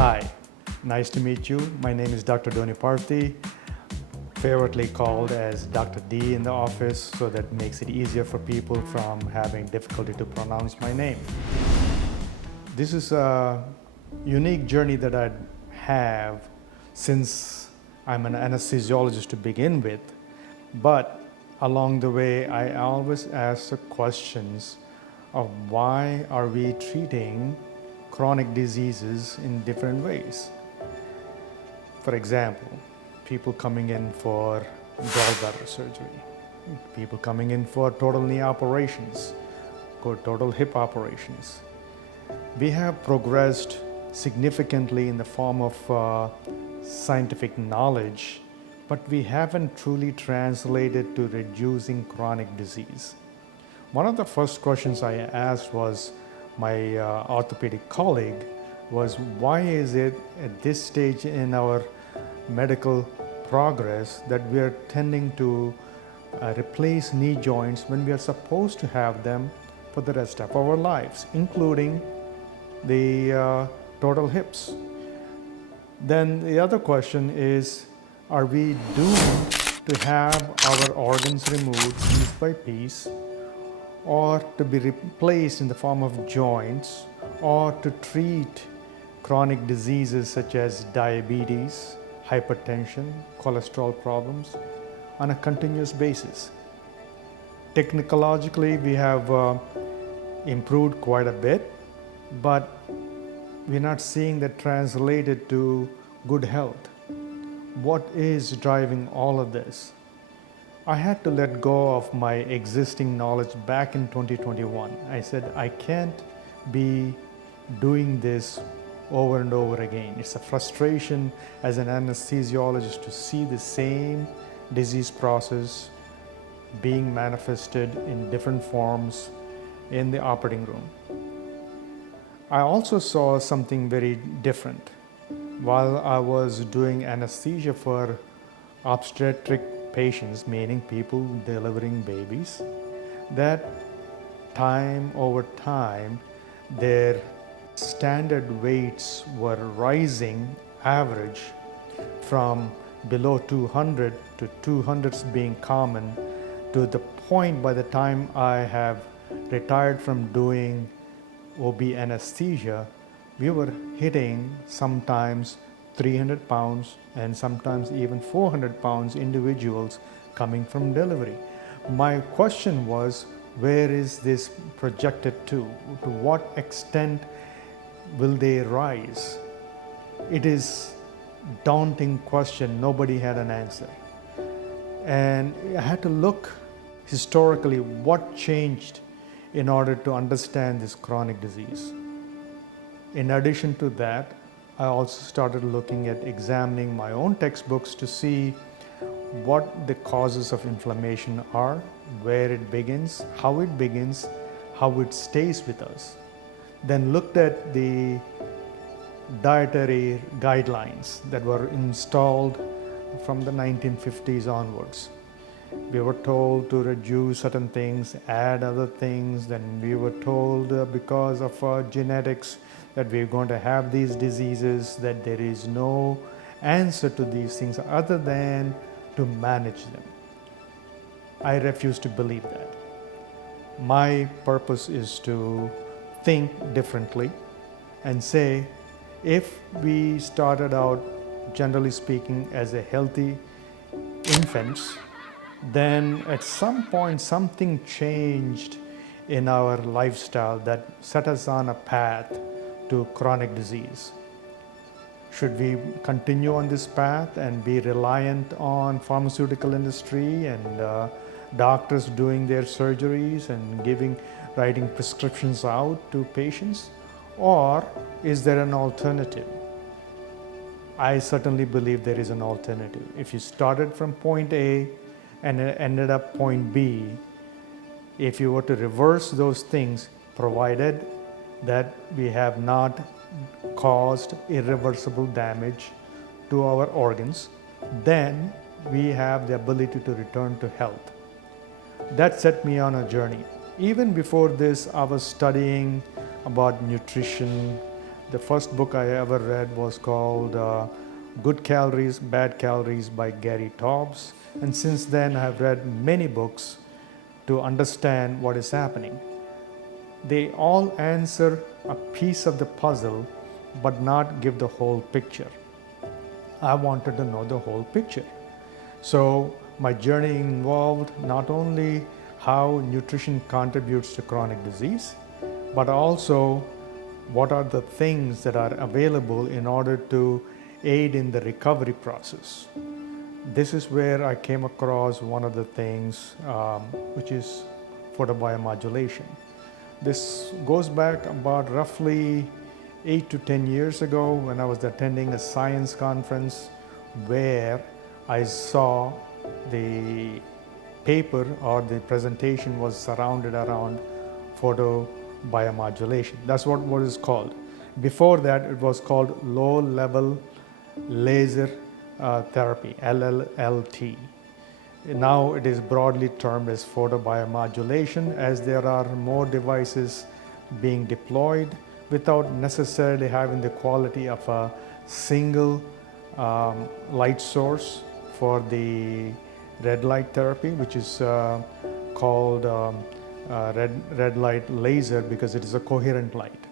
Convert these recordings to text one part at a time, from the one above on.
Hi, nice to meet you. My name is Dr. Doni Parthi, favoritely called as Dr. D in the office, so that makes it easier for people from having difficulty to pronounce my name. This is a unique journey that I have since I'm an anesthesiologist to begin with, but along the way I always ask the questions of why are we treating chronic diseases in different ways. For example, people coming in for gallbladder surgery, people coming in for total knee operations, or total hip operations. We have progressed significantly in the form of scientific knowledge, but we haven't truly translated to reducing chronic disease. One of the first questions I asked was my orthopedic colleague was, why is it at this stage in our medical progress that we are tending to replace knee joints when we are supposed to have them for the rest of our lives, including the total hips? Then the other question is, are we doomed to have our organs removed piece by piece, or to be replaced in the form of joints, or to treat chronic diseases such as diabetes, hypertension, cholesterol problems on a continuous basis? Technologically, we have improved quite a bit, but we're not seeing that translated to good health. What is driving all of this? I had to let go of my existing knowledge back in 2021. I said, I can't be doing this over and over again. It's a frustration as an anesthesiologist to see the same disease process being manifested in different forms in the operating room. I also saw something very different. While I was doing anesthesia for obstetric patients, meaning people delivering babies, that time over time their standard weights were rising, average from below 200 to 200s being common, to the point by the time I have retired from doing OB anesthesia, we were hitting sometimes 300 pounds and sometimes even 400 pounds individuals coming from delivery. My question was, where is this projected to? To what extent will they rise? It is a daunting question. Nobody had an answer. And I had to look historically what changed in order to understand this chronic disease. In addition to that, I also started looking at examining my own textbooks to see what the causes of inflammation are, where it begins, how it stays with us. Then looked at the dietary guidelines that were installed from the 1950s onwards. We were told to reduce certain things, add other things. Then we were told because of genetics that we're going to have these diseases, that there is no answer to these things other than to manage them. I refuse to believe that. My purpose is to think differently and say, if we started out, generally speaking, as a healthy infants, then at some point something changed in our lifestyle that set us on a path to chronic disease. Should we continue on this path and be reliant on pharmaceutical industry and doctors doing their surgeries and writing prescriptions out to patients? Or is there an alternative? I certainly believe there is an alternative. If you started from point A and ended up point B, if you were to reverse those things, provided that we have not caused irreversible damage to our organs, then we have the ability to return to health. That set me on a journey. Even before this, I was studying about nutrition, The first book I ever read was called Good Calories, Bad Calories by Gary Taubes. And since then, I have read many books to understand what is happening. They all answer a piece of the puzzle, but not give the whole picture. I wanted to know the whole picture. So my journey involved not only how nutrition contributes to chronic disease, but also what are the things that are available in order to aid in the recovery process. This is where I came across one of the things, which is photobiomodulation. This goes back about roughly 8 to 10 years ago when I was attending a science conference where I saw the paper or the presentation was surrounded around photobiomodulation. That's what it is called. Before that, it was called low-level laser therapy, LLT. Now it is broadly termed as photobiomodulation, as there are more devices being deployed without necessarily having the quality of a single light source for the red light therapy, which is called red light laser because it is a coherent light.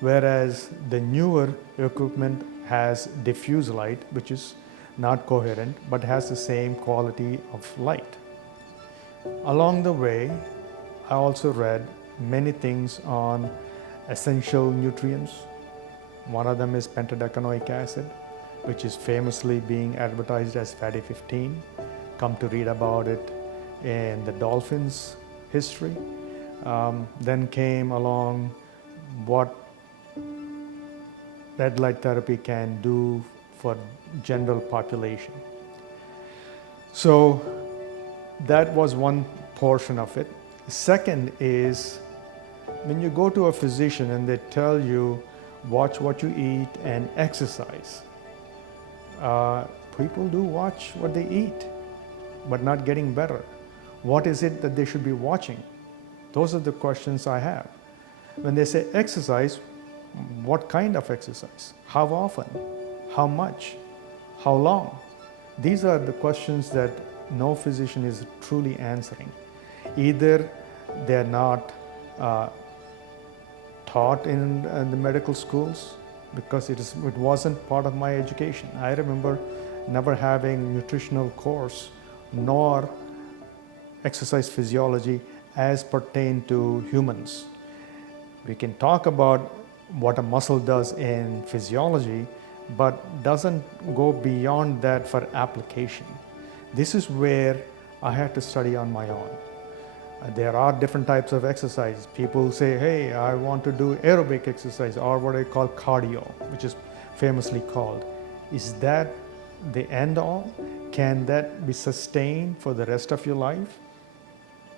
Whereas the newer equipment has diffuse light, which is not coherent but has the same quality of light. Along the way, I also read many things on essential nutrients. One of them is pentadecanoic acid, which is famously being advertised as fatty 15. Come to read about it in the dolphins' history. Then came along what red light therapy can do for general population. So that was one portion of it. Second is when you go to a physician and they tell you watch what you eat and exercise. People do watch what they eat, but not getting better. What is it that they should be watching? Those are the questions I have. When they say exercise, what kind of exercise? How often? How much? How long? These are the questions that no physician is truly answering. Either they're not taught in the medical schools because it wasn't part of my education. I remember never having nutritional course nor exercise physiology as pertain to humans. We can talk about what a muscle does in physiology, but doesn't go beyond that for application. This is where I had to study on my own. There are different types of exercise. People say, hey, I want to do aerobic exercise or what I call cardio, which is famously called. Is that the end all? Can that be sustained for the rest of your life?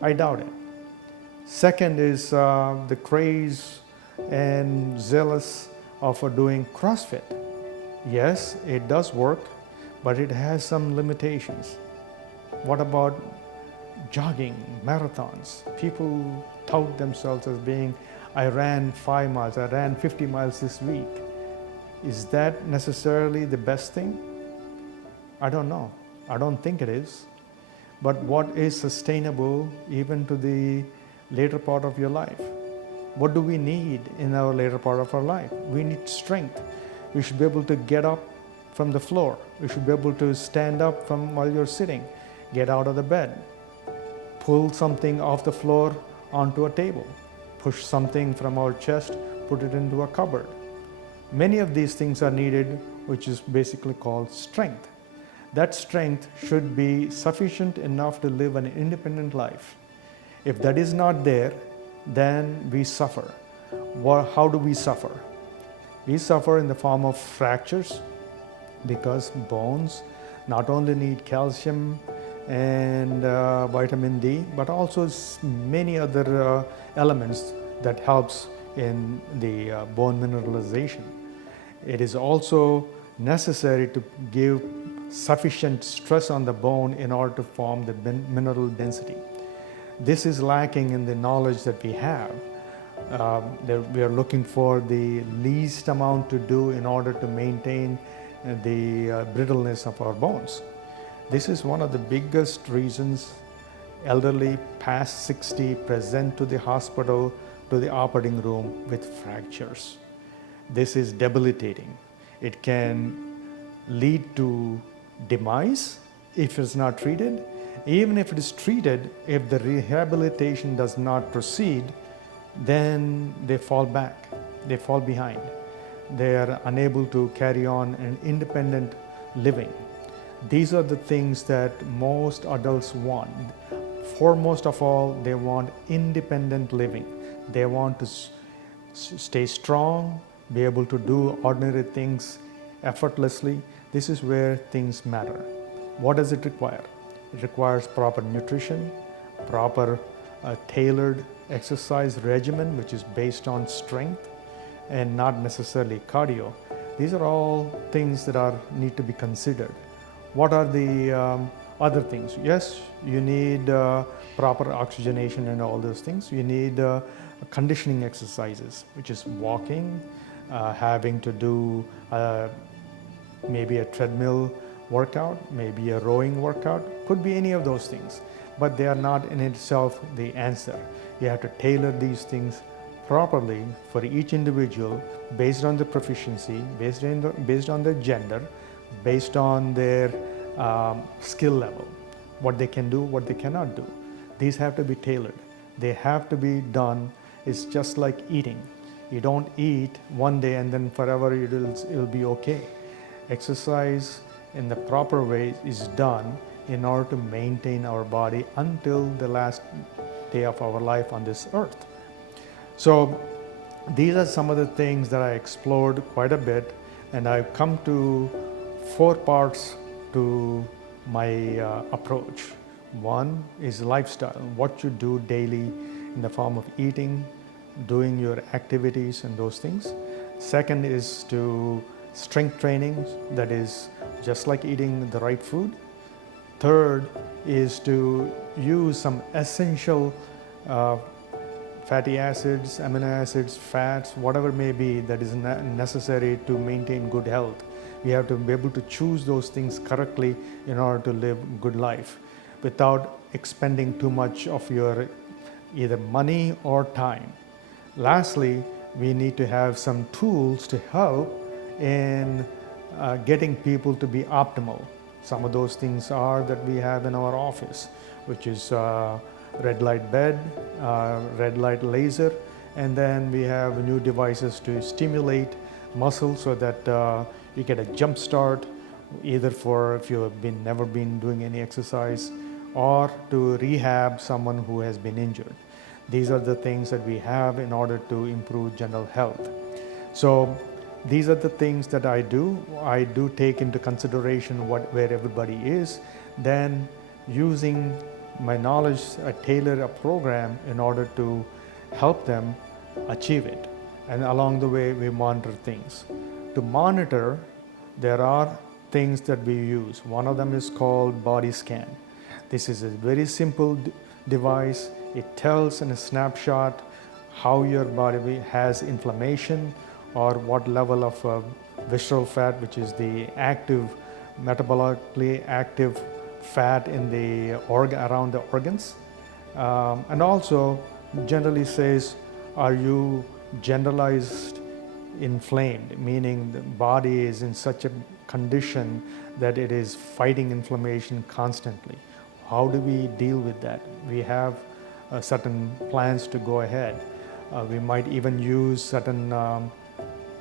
I doubt it. Second is the craze and zealous of doing CrossFit. Yes, it does work, but it has some limitations. What about jogging, marathons? People tout themselves as being, I ran 5 miles, I ran 50 miles this week. Is that necessarily the best thing? I don't know. I don't think it is. But what is sustainable even to the later part of your life? What do we need in our later part of our life? We need strength. We should be able to get up from the floor. We should be able to stand up from while you're sitting, get out of the bed, pull something off the floor onto a table, push something from our chest, put it into a cupboard. Many of these things are needed, which is basically called strength. That strength should be sufficient enough to live an independent life. If that is not there, then we suffer. How do we suffer? We suffer in the form of fractures because bones not only need calcium and vitamin D, but also many other elements that helps in the bone mineralization. It is also necessary to give sufficient stress on the bone in order to form the mineral density. This is lacking in the knowledge that we have. We are looking for the least amount to do in order to maintain the brittleness of our bones. This is one of the biggest reasons elderly past 60 present to the hospital, to the operating room with fractures. This is debilitating. It can lead to demise if it's not treated. Even if it is treated, if the rehabilitation does not proceed, then they fall back, they fall behind. They are unable to carry on an independent living. These are the things that most adults want. Foremost of all, they want independent living. They want to stay strong, be able to do ordinary things effortlessly. This is where things matter. What does it require? It requires proper nutrition, proper tailored exercise regimen, which is based on strength and not necessarily cardio. These are all things that need to be considered. What are the other things? Yes, you need proper oxygenation and all those things. You need conditioning exercises, which is walking, having to do maybe a treadmill workout, maybe a rowing workout, could be any of those things, but they are not in itself the answer. You have to tailor these things properly for each individual based on the proficiency, based on their gender, based on their skill level, what they can do, what they cannot do. These have to be tailored. They have to be done. It's just like eating. You don't eat one day and then forever it'll be okay. Exercise in the proper way is done in order to maintain our body until the last day of our life on this earth. So these are some of the things that I explored quite a bit, and I've come to 4 parts to my approach. One is lifestyle, what you do daily in the form of eating, doing your activities and those things. Second is to strength training, that is just like eating the right food. Third is to use some essential fatty acids, amino acids, fats, whatever it may be that is necessary to maintain good health. We have to be able to choose those things correctly in order to live a good life without expending too much of your either money or time. Lastly, we need to have some tools to help in getting people to be optimal. Some of those things are that we have in our office, which is red light bed, red light laser, and then we have new devices to stimulate muscles so that you get a jump start, either for if you have never been doing any exercise, or to rehab someone who has been injured. These are the things that we have in order to improve general health. So these are the things that I do. I do take into consideration where everybody is, then using my knowledge, I tailor a program in order to help them achieve it. And along the way, we monitor things. To monitor, there are things that we use. One of them is called body scan. This is a very simple device. It tells in a snapshot how your body has inflammation or what level of visceral fat, which is the active, metabolically active fat in the around the organs, and also generally says, are you generalized inflamed, meaning the body is in such a condition that it is fighting inflammation constantly. How do we deal with that? We have certain plans to go ahead. We might even use certain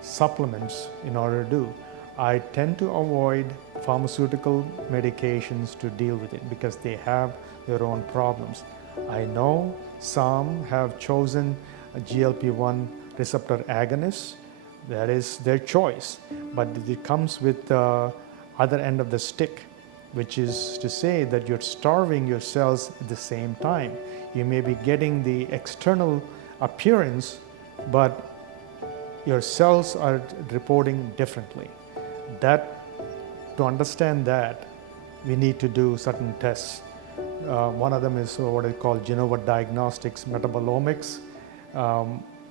supplements in order to do. I tend to avoid pharmaceutical medications to deal with it because they have their own problems. I know some have chosen a GLP-1 receptor agonist. That is their choice, but it comes with the other end of the stick, which is to say that you're starving your cells at the same time. You may be getting the external appearance, but your cells are reporting differently. To understand that, we need to do certain tests. One of them is what I call Genova Diagnostics metabolomics.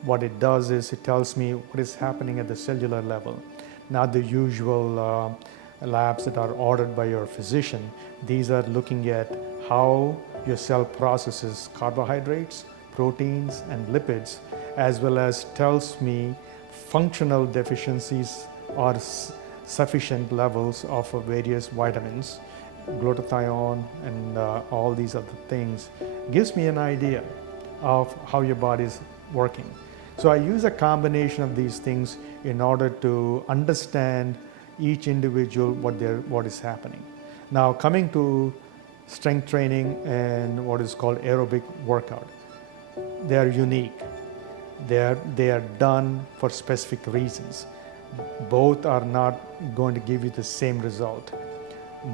what it does is it tells me what is happening at the cellular level, not the usual labs that are ordered by your physician. These are looking at how your cell processes carbohydrates, proteins, and lipids, as well as tells me functional deficiencies or sufficient levels of various vitamins, glutathione, and all these other things. Gives me an idea of how your body is working. So I use a combination of these things in order to understand each individual what is happening. Now, coming to strength training and what is called aerobic workout, they are unique. They are done for specific reasons. Both are not going to give you the same result.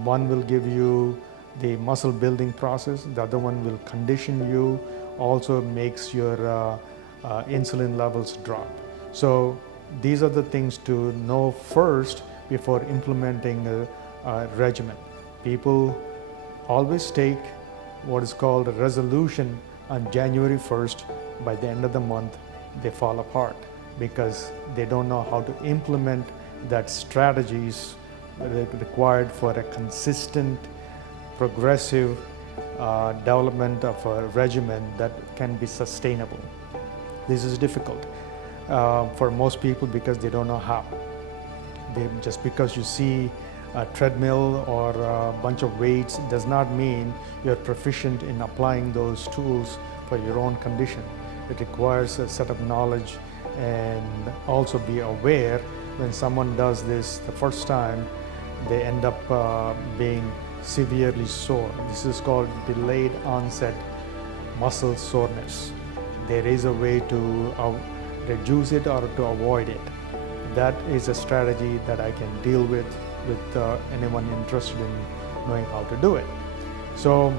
One will give you the muscle building process, the other one will condition you, also makes your insulin levels drop. So these are the things to know first before implementing a regimen. People always take what is called a resolution on January 1st. By the end of the month, they fall apart because they don't know how to implement that strategies required for a consistent, progressive development of a regimen that can be sustainable. This is difficult for most people because they don't know how. Just because you see a treadmill or a bunch of weights does not mean you're proficient in applying those tools for your own condition. It requires a set of knowledge, and also be aware when someone does this the first time, they end up being severely sore. This is called delayed onset muscle soreness. There is a way to reduce it or to avoid it. That is a strategy that I can deal with anyone interested in knowing how to do it. So,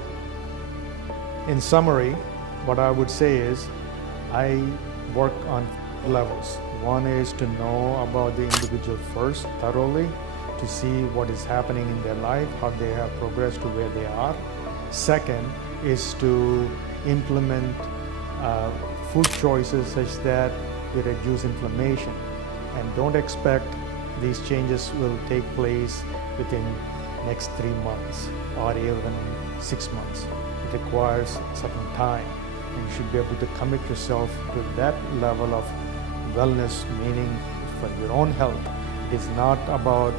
in summary, what I would say is I work on levels. One is to know about the individual first thoroughly, to see what is happening in their life, how they have progressed to where they are. Second is to implement food choices such that they reduce inflammation, and don't expect these changes will take place within next 3 months or even 6 months. It requires certain time, and you should be able to commit yourself to that level of wellness, meaning for your own health. It is not about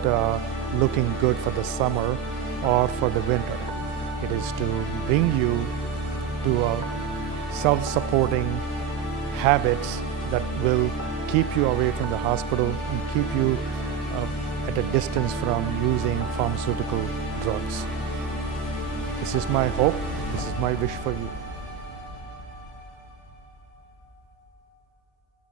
looking good for the summer or for the winter. It is to bring you to a self-supporting habits that will keep you away from the hospital and keep you at a distance from using pharmaceutical drugs. This is my hope. This is my wish for you.